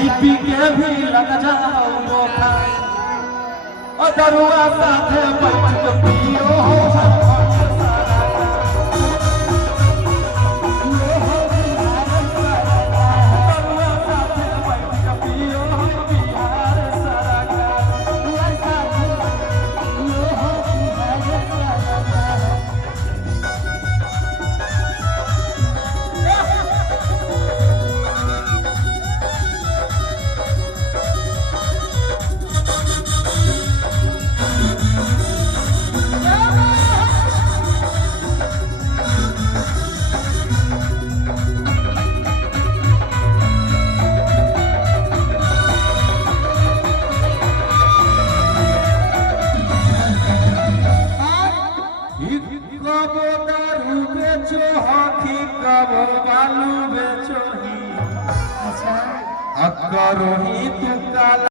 चाय पी के भी लग जाओ बोखा और दरुआ साथे बैठ के पियो हो कबो बालू बेचो ही अच्छा अकरो ही तू काला